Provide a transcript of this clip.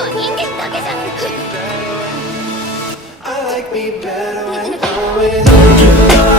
I like me better when I'm with you.